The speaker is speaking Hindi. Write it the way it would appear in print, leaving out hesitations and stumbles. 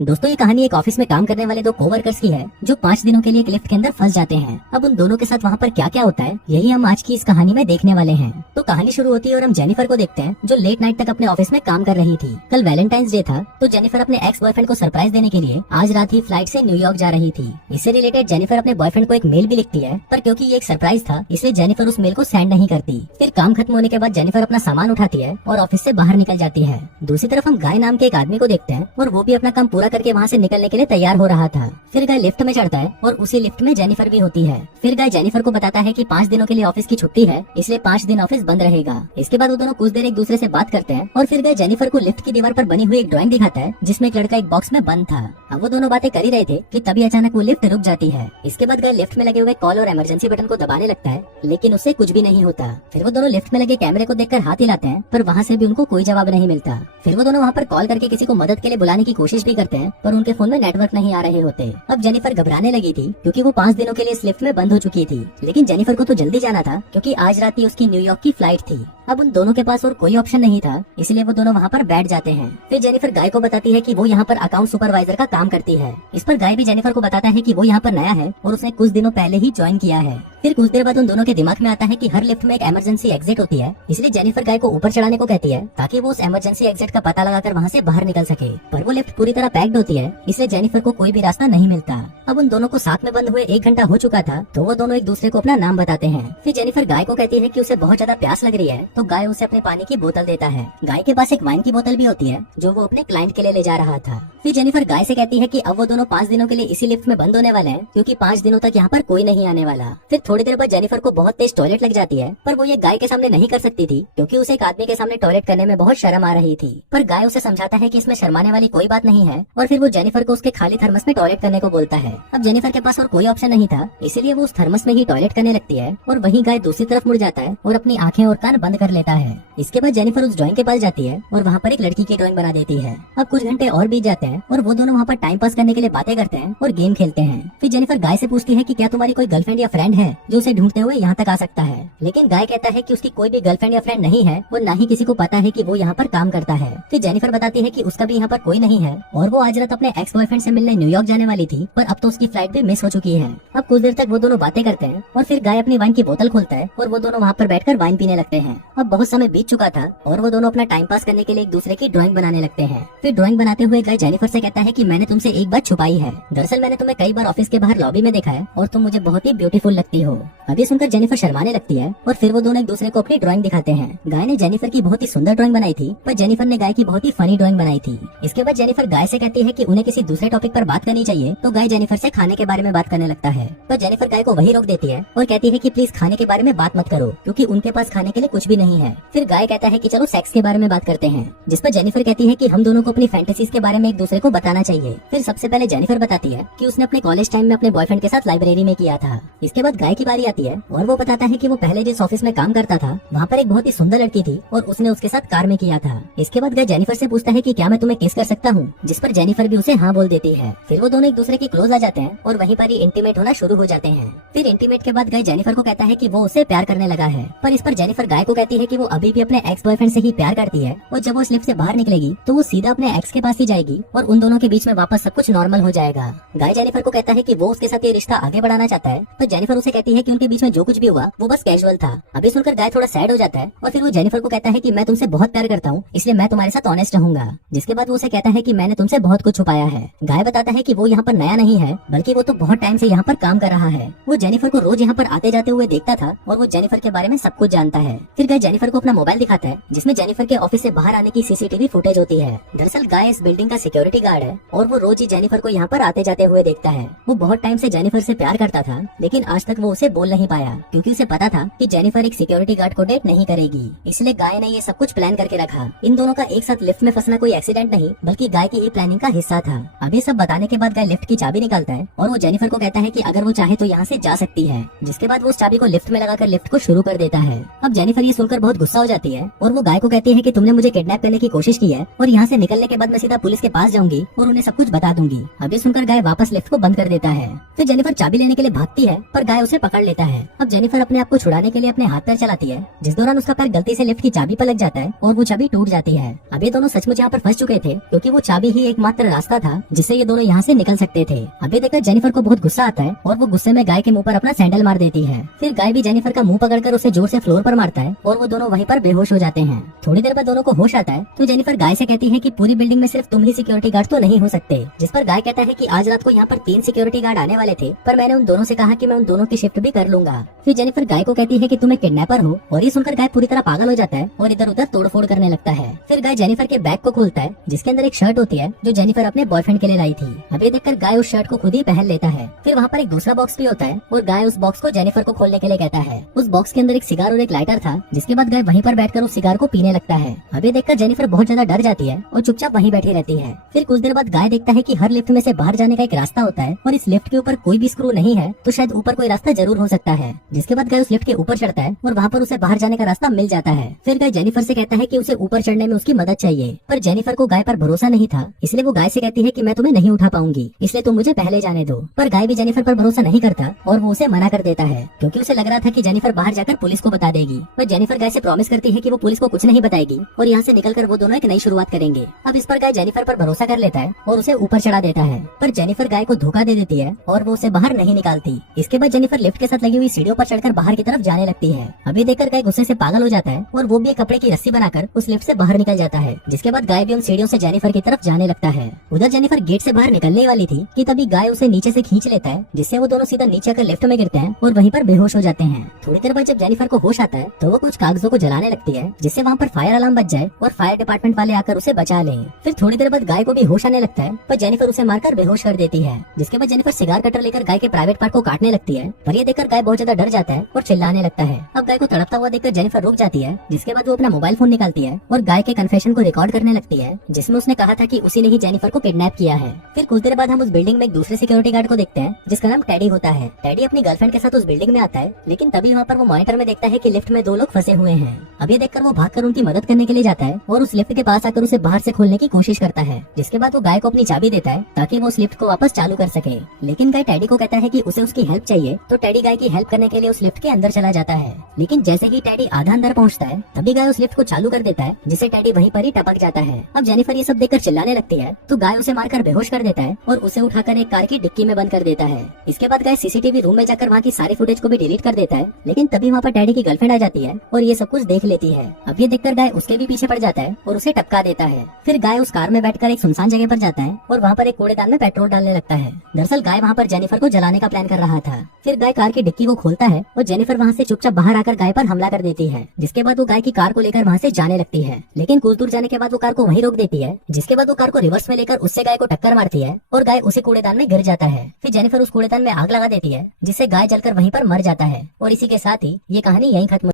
दोस्तों ये कहानी एक ऑफिस में काम करने वाले दो कोवर्कर्स की है जो 5 दिनों के लिए एक लिफ्ट के अंदर फंस जाते हैं। अब उन दोनों के साथ वहाँ पर क्या क्या होता है यही हम आज की इस कहानी में देखने वाले हैं। तो कहानी शुरू होती है और हम जेनिफर को देखते हैं जो लेट नाइट तक अपने ऑफिस में काम कर रही थी। कल वैलेंटाइंस डे था तो जेनिफर अपने एक्स बॉयफ्रेंड को सरप्राइज देने के लिए आज रात ही फ्लाइट से न्यूयॉर्क जा रही थी। इससे रिलेटेड जेनिफर अपने बॉयफ्रेंड को एक मेल भी लिखती है, पर क्योंकि ये एक सरप्राइज था इसलिए जेनिफर उस मेल को सेंड नहीं करती। फिर काम खत्म होने के बाद जेनिफर अपना सामान उठाती है और ऑफिस से बाहर निकल जाती है। दूसरी तरफ हम गाय नाम के एक आदमी को देखते हैं और वो भी अपना काम पूरा करके वहाँ से निकलने के लिए तैयार हो रहा था। फिर गाय लिफ्ट में चढ़ता है और उसी लिफ्ट में जेनिफर भी होती है। फिर गाय जेनिफर को बताता है कि 5 दिनों के लिए ऑफिस की छुट्टी है, इसलिए 5 दिन ऑफिस बंद रहेगा। इसके बाद वो दोनों कुछ देर एक दूसरे से बात करते हैं और फिर गाय जेनिफर को लिफ्ट की दीवार पर बनी हुई एक ड्राइंग दिखाता है जिसमें एक लड़का एक बॉक्स में बंद था। अब वो दोनों बातें कर ही रहे थे कि तभी अचानक वो लिफ्ट रुक जाती है। इसके बाद गाय लिफ्ट में लगे हुए कॉल और इमरजेंसी बटन को दबाने लगता है, लेकिन उससे कुछ भी नहीं होता। फिर वो दोनों लिफ्ट में लगे कैमरे को देखकर हाथ हिलाते हैं, पर वहाँ से भी उनको कोई जवाब नहीं मिलता। फिर वो दोनों वहाँ पर कॉल करके किसी को मदद के लिए बुलाने की कोशिश भी करते हैं, पर उनके फोन में नेटवर्क नहीं आ रहे होते। अब जेनिफर घबराने लगी थी क्योंकि वो 5 दिनों के लिए इस लिफ्ट में बंद हो चुकी थी, लेकिन जेनिफर को तो जल्दी जाना था क्योंकि आज रात ही उसकी न्यूयॉर्क की फ्लाइट थी। अब उन दोनों के पास और कोई ऑप्शन नहीं था, इसलिए वो दोनों वहाँ पर बैठ जाते हैं। फिर जेनिफर गाय को बताती है कि वो यहाँ पर अकाउंट सुपरवाइजर का काम करती है। इस पर गाय भी जेनिफर को बताता है कि वो यहाँ पर नया है और उसने कुछ दिनों पहले ही ज्वाइन किया है। फिर कुछ देर बाद उन दोनों के दिमाग में आता है कि हर लिफ्ट में एक इमरजेंसी एग्जिट होती है, इसलिए जेनिफर गाय को ऊपर चढ़ाने को कहती है ताकि वो उस इमरजेंसी एग्जिट का पता लगाकर वहाँ से बाहर निकल सके। पर वो लिफ्ट पूरी तरह पैक्ड होती है, इसलिए जेनिफर को कोई भी रास्ता नहीं मिलता। अब उन दोनों को साथ में बंद हुए 1 घंटा हो चुका था, तो वो दोनों एक दूसरे को अपना नाम बताते हैं। फिर जेनिफर गाय को कहती है कि उसे बहुत ज्यादा प्यास लग रही है, तो गाय उसे अपने पानी की बोतल देता है। गाय के पास एक वाइन की बोतल भी होती है जो वो अपने क्लाइंट के लिए ले जा रहा था। फिर जेनिफर गाय से कहती है कि अब वो दोनों 5 दिनों के लिए इसी लिफ्ट में बंद होने वाले हैं क्योंकि 5 दिनों तक यहाँ पर कोई नहीं आने वाला। फिर थोड़ी देर बाद जेनिफर को बहुत तेज टॉयलेट लग जाती है, पर वो ये गाय के सामने नहीं कर सकती थी क्योंकि उसे एक आदमी के सामने टॉयलेट करने में बहुत शर्म आ रही थी। पर गाय उसे समझाता है कि इसमें शर्माने वाली कोई बात नहीं है और फिर वो जेनिफर को उसके खाली थर्मस में टॉयलेट करने को बोलता है। अब जेनिफर के पास और कोई ऑप्शन नहीं था, इसीलिए वो उस थर्मस में ही टॉयलेट करने लगती है और वहीं गाय दूसरी तरफ मुड़ जाता है और अपनी आंखें और कान बंद कर लेता है। इसके बाद जेनिफर उस ड्राइंग के पास जाती है और वहाँ पर एक लड़की की ड्राइंग बना देती है। अब कुछ घंटे और बीत जाते हैं और वो दोनों वहाँ पर टाइम पास करने के लिए बातें करते हैं और गेम खेलते हैं। फिर जेनिफर गाय से पूछती है कि क्या तुम्हारी कोई गर्लफ्रेंड या फ्रेंड है जो उसे ढूंढते हुए यहाँ तक आ सकता है, लेकिन गाय कहता है कि उसकी कोई भी गर्लफ्रेंड या फ्रेंड नहीं है और न ही किसी को पता है कि वो यहाँ पर काम करता है। फिर जेनिफर बताती है कि उसका भी यहाँ पर कोई नहीं है और वो आज रात अपने एक्स बॉयफ्रेंड से मिलने न्यूयॉर्क जाने वाली थी, पर अब तो उसकी फ्लाइट भी मिस हो चुकी है। अब कुछ देर तक वो दोनों बातें करते हैं और फिर गाय अपनी वाइन की बोतल खोलता है और वो दोनों वहाँ पर बैठकर वाइन पीने लगते हैं। अब बहुत समय बीत चुका था और वो दोनों अपना टाइम पास करने के लिए एक दूसरे की ड्राइंग बनाने लगते हैं। फिर ड्राइंग बनाते हुए गाय जेनिफर से कहता है कि मैंने तुमसे एक बात छुपाई है। दरअसल मैंने तुम्हें कई बार ऑफिस के बाहर लॉबी में देखा है और तुम मुझे बहुत ही ब्यूटीफुल लगती हो। अभी सुनकर जेनिफर शर्माने लगती है और फिर वो दोनों एक दूसरे को अपनी ड्राइंग दिखाते हैं। गाय ने जेनिफर की बहुत ही सुंदर ड्राइंग बनाई थी, पर जेनिफर ने गाय की बहुत ही फनी ड्राइंग बनाई थी। इसके बाद जेनिफर गाय से कहती है कि उन्हें किसी दूसरे टॉपिक पर बात करनी चाहिए, तो गाय जेनिफर से खाने के बारे में बात करने लगता है, पर जेनिफर गाय को वही रोक देती है और कहती है कि प्लीज खाने के बारे में बात मत करो क्योंकि उनके पास खाने के लिए कुछ भी नहीं है। फिर गाय कहता है कि चलो सेक्स के बारे में बात करते हैं, जिस पर जेनिफर कहती है कि हम दोनों को अपनी फैंटेसीज के बारे में एक दूसरे को बताना चाहिए। फिर सबसे पहले जेनिफर बताती है कि उसने अपने कॉलेज टाइम में अपने बॉयफ्रेंड के साथ लाइब्रेरी में किया था। इसके बाद गाय की बारी आती है और वो बताता है कि वो पहले जिस ऑफिस में काम करता था वहाँ पर एक बहुत ही सुंदर लड़की थी और उसने उसके साथ कार में किया था। इसके बाद गाय जेनिफर से पूछता है कि क्या मैं तुम्हें किस कर सकता हूँ, जिस पर जेनिफर भी उसे हाँ बोल देती है। फिर वो दोनों एक दूसरे के क्लोज आ जाते हैं और वहीं पर ही इंटीमेट होना शुरू हो जाते हैं। फिर इंटीमेट के बाद गाय जेनिफर को कहता है कि वो उसे प्यार करने लगा है, पर इस पर जेनिफर गाय को कहती है कि वो अभी भी अपने एक्स बॉयफ्रेंड से ही प्यार करती है और जब वो स्लिप से बाहर निकलेगी तो वो सीधा अपने एक्स के पास ही जाएगी और उन दोनों के बीच में वापस सब कुछ नॉर्मल हो जाएगा। गाय जेनिफर को कहता है कि वो उसके साथ ये रिश्ता आगे बढ़ाना चाहता है, पर जेनिफर उसे कहती है कि उनके बीच में जो कुछ भी हुआ वो बस कैजुअल था। अभी सुनकर गाय थोड़ा सैड हो जाता है और फिर वो जेनिफर को कहता है कि मैं तुमसे बहुत प्यार करता हूँ, इसलिए मैं तुम्हारे साथ ऑनेस्ट रहूंगा। जिसके बाद वो उसे कहता है कि मैंने तुमसे बहुत कुछ छुपाया है। गाय बताता है कि वो यहाँ पर नया नहीं है, बल्कि वो तो बहुत टाइम से यहाँ पर काम कर रहा है। वो जेनिफर को रोज यहाँ पर आते जाते हुए देखता था और वो जेनिफर के बारे में सब कुछ जानता है। फिर गाय जेनिफर को अपना मोबाइल दिखाता है जिसमें जेनिफर के ऑफिस से बाहर आने की सीसीटीवी फुटेज होती है। दरअसल गाय इस बिल्डिंग का सिक्योरिटी गार्ड है और वो रोज ही जेनिफर को यहाँ पर आते जाते हुए देखता है। वो बहुत टाइम से जेनिफर से प्यार करता था, लेकिन आज तक वो उसे बोल नहीं पाया क्योंकि उसे पता था कि जेनिफर एक सिक्योरिटी गार्ड को डेट नहीं करेगी। इसलिए गाय ने ये सब कुछ प्लान करके रखा। इन दोनों का एक साथ लिफ्ट में फंसना कोई एक्सीडेंट नहीं बल्कि गाय की ही प्लानिंग का हिस्सा था। अभी सब बताने के बाद गाय लिफ्ट की चाबी निकालती निकालता है और वो जेनिफर को कहता है कि अगर वो चाहे तो यहाँ से जा सकती है। जिसके बाद वो उस चाबी को लिफ्ट में लगाकर लिफ्ट को शुरू कर देता है। अब जेनिफर ये सुनकर बहुत गुस्सा हो जाती है और वो गाय को कहती है कि तुमने मुझे किडनैप करने की कोशिश की है और यहाँ से निकलने के बाद मैं सीधा पुलिस के पास जाऊंगी और उन्हें सब कुछ बता दूंगी। अब ये सुनकर गाय वापस लिफ्ट को बंद कर देता है। फिर जेनिफर चाबी लेने के लिए भागती है पर गाय उसे पकड़ लेता है। अब जेनिफर अपने आप को छुड़ाने के लिए अपने हाथ पैर चलाती है, जिस दौरान उसका पैर गलती से लिफ्ट की चाबी पर लग जाता है और वो चाबी टूट जाती है। अब ये दोनों सचमुच यहाँ पर फंस चुके थे क्योंकि वो चाबी ही एकमात्र रास्ता था जिससे ये दोनों यहाँ से निकल सकते थे। अब ये देखकर जेनिफर को बहुत गुस्सा आता है और वो गुस्से में गाय के मुंह पर अपना सैंडल मार देती है। फिर गाय भी जेनिफर का मुंह पकड़कर उसे जोर से फ्लोर पर मारता है और वो दोनों वहीं पर बेहोश हो जाते हैं। थोड़ी देर बाद दोनों को होश आता है तो जेनिफर गाय से कहती है कि पूरी बिल्डिंग में सिर्फ तुम ही सिक्योरिटी गार्ड तो नहीं हो सकते। जिस पर गाय कहता है कि आज रात को यहाँ पर 3 सिक्योरिटी गार्ड आने वाले थे पर मैंने उन दोनों से कहा कि मैं उन दोनों की शिफ्ट भी कर लूंगा। फिर जेनिफर गाय को कहती है कि तुम एक किडनैपर हो और ये सुनकर गाय पूरी तरह पागल हो जाता है और इधर उधर तोड़फोड़ करने लगता है। फिर गाय जेनिफर के बैग को खोलता है जिसके अंदर एक शर्ट होती है जो जेनिफर अपने बॉयफ्रेंड के लिए लाई थी। अब ये देखकर गाय उस शर्ट को खुद ही पहन लेता है। फिर वहाँ पर एक दूसरा बॉक्स भी होता है और गाय उस बॉक्स को जेनिफर को खोलने के लिए कहता है। उस बॉक्स के अंदर एक सिगार और एक लाइटर था जिसके बाद गाय वहीं पर बैठकर उस सिगार को पीने लगता है। अब ये देखकर जेनिफर बहुत ज्यादा डर जाती है और चुपचाप वहीं बैठी रहती है। फिर कुछ देर बाद गाय देखता है कि हर लिफ्ट में से बाहर जाने का एक रास्ता होता है और इस लिफ्ट के ऊपर कोई भी स्क्रू नहीं है तो शायद ऊपर कोई रास्ता जरूर हो सकता है। जिसके बाद गाय उस लिफ्ट के ऊपर चढ़ता है और वहाँ पर उसे बाहर जाने का रास्ता मिल जाता है। फिर गाय जेनिफर से कहता है कि उसे ऊपर चढ़ने में उसकी मदद चाहिए पर जेनिफर को गाय पर भरोसा नहीं था, इसलिए वो गाय से कहती है कि मैं तुम्हें नहीं उठा पाऊंगी, इसलिए तुम मुझे पहले जाने दो। पर गाय भी जेनिफर पर भरोसा नहीं करता और वो उसे मना कर देता है क्योंकि उसे लग रहा था कि जेनिफर बाहर जाकर पुलिस को बता देगी। पर जेनिफर गाय से प्रॉमिस करती है कि वो पुलिस को कुछ नहीं बताएगी और यहाँ से निकलकर वो दोनों एक नई शुरुआत करेंगे। अब इस पर गाय जेनिफर पर भरोसा कर लेता है और उसे ऊपर चढ़ा देता है पर जेनिफर गाय को धोखा दे देती है और वो उसे बाहर नहीं निकालती। इसके बाद जेनिफर लिफ्ट के साथ लगी हुई सीढ़ियों पर चढ़कर बाहर की तरफ जाने लगती है। अभी देखकर गाय गुस्से से पागल हो जाता है और वो भी एक कपड़े की रस्सी बनाकर उस लिफ्ट से बाहर निकल जाता है। जिसके बाद गाय भी उन सीढ़ियों से जेनिफर की तरफ जाने लगता है। उधर जेनिफर गेट से बाहर निकलने वाली थी कि तभी गाय उसे नीचे से खींच लेता है जिससे वो दोनों सीधा नीचे आकर लिफ्ट में गिरते हैं और वहीं पर बेहोश हो जाते हैं। थोड़ी देर बाद जब जेनिफर को होश आता है तो वो कुछ कागजों को जलाने लगती है जिससे वहाँ पर फायर अलार्म बज जाए और फायर डिपार्टमेंट वाले आकर उसे बचा ले। फिर थोड़ी देर बाद गाय को भी होश आने लगता है पर जेनिफर उसे मारकर बेहोश कर देती है। जिसके बाद जेनिफर सिगार कटर लेकर गाय के प्राइवेट पार्ट को काटने लगती है पर ये देखकर गाय बहुत ज्यादा डर जाता है और चिल्लाने लगता है। अब गाय को तड़पता हुआ देखकर जेनिफर रुक जाती है। जिसके बाद वो अपना मोबाइल फोन निकालती है और गाय के कन्फेशन को रिकॉर्ड करने लगती है जिसमें उसने कहा था कि उसी ने ही जेनिफर को किडनैप किया है। फिर कुछ देर बाद हम उस बिल्डिंग में एक दूसरे सिक्योरिटी गार्ड को देखते हैं जिसका नाम टेडी होता है। टेडी अपनी गर्लफ्रेंड के साथ उस बिल्डिंग में आता है लेकिन तभी वहाँ पर वो मॉनिटर में देखता है कि लिफ्ट में 2 लोग फंसे हुए हैं। अब ये देखकर वो भागकर उनकी मदद करने के लिए जाता है और उस लिफ्ट के पास आकर उसे बाहर से खोलने की कोशिश करता है। जिसके बाद वो गाय को अपनी चाबी देता है ताकि वो उस लिफ्ट को वापस चालू कर सके। लेकिन गाय टेडी को कहता है कि उसे उसकी हेल्प चाहिए तो टेडी गाय की हेल्प करने के लिए उस लिफ्ट के अंदर चला जाता है। लेकिन जैसे ही टेडी आधा अंदर पहुंचता है तभी गाय उस लिफ्ट को चालू कर देता है जिससे टेडी वहीं पर ही टपक जाता है। अब जेनिफर ये सब देखकर चिल्लाने लगती है तो गाय उसे मारकर बेहोश कर देता है और उसे उठाकर एक कार की डिक्की में बंद कर देता है। इसके बाद गाय सीसीटीवी रूम में जाकर वहाँ की सारी फुटेज को भी डिलीट कर देता है लेकिन तभी वहाँ पर टेडी की गर्लफ्रेंड आ जाती है और ये सब कुछ देख लेती है। अब ये देखकर गाय उसके भी पीछे पड़ जाता है और उसे टपका देता है। फिर गाय उस कार में बैठकर एक सुनसान जगह पर जाता है और वहाँ पर एक कूड़ेदान में पेट्रोल डालने लगता है। दरअसल गाय वहाँ पर जेनिफर को जलाने का प्लान कर रहा था। फिर गाय कार की डिक्की को खोलता है और जेनिफर वहाँ से चुपचाप बाहर आकर गाय पर हमला कर देती है। जिसके बाद वो गाय की कार को लेकर वहाँ से जाने लगती है लेकिन कुछ दूर जाने के बाद वो कार को वहीं रोक देती है। जिसके बाद वो कार को रिवर्स में लेकर उससे गाय को टक्कर मारती है और गाय उसी कूड़ेदान में गिर जाता है। फिर जेनिफर उस कूड़ेदान में आग लगा देती है जिससे गाय जलकर वहीं पर मर जाता है। और इसी के साथ ही ये कहानी यहीं खत्म।